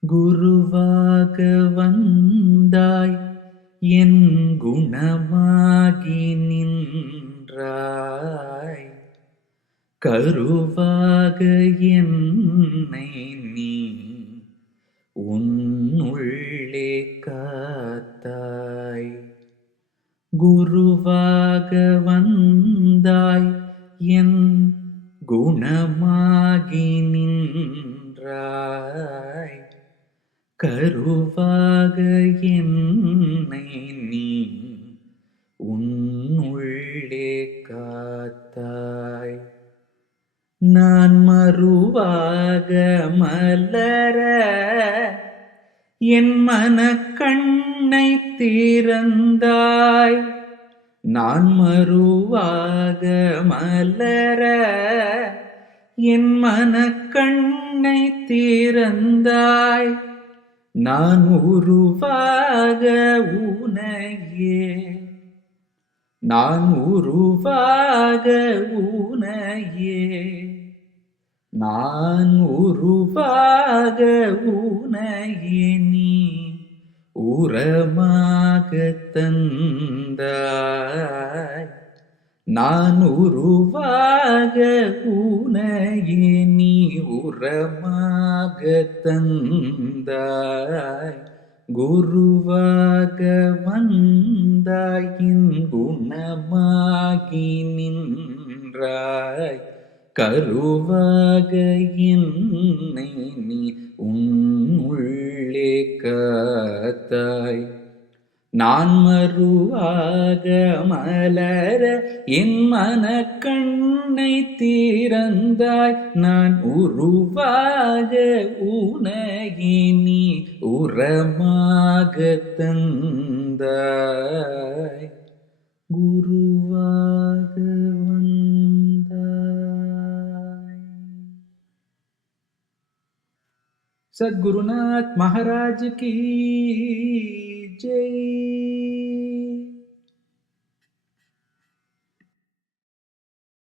குருவாக வந்தாய் என் குணமாகி நின்றாய். கருவாக என்னை நீ உன்னுள்ளே காத்தாய். குருவாக வந்தாய் என் குணமாகி நின்றாய். கருவாக என்னை நீ உன்னுள்ளே காத்தாய். நான் மருவாக மலர என் மனக்கண்ணை திறந்தாய். நான் மருவாக மலர என் மனக்கண்ணை திறந்தாய். நான் உருவாக உனையே, நான் உருவாக உனையே, நான் உருவாக உனையே நீ உரமாக தந்தாய். நான் உருவாக உனையே நீ உரமாக தந்தாய். குருவாக வந்தாய் என் குணமாகி நின்றாய். கருவாக என்னை நீ உன்னுள்ளே காத்தாய். நான் மருவாக மலர என் மனக்கண்ணை திறந்தாய். நான் உருவாக உனையே நீ உரமாக தந்தாய். குருவாக வந்தாய். சத்குருநாத் மகாராஜ் கி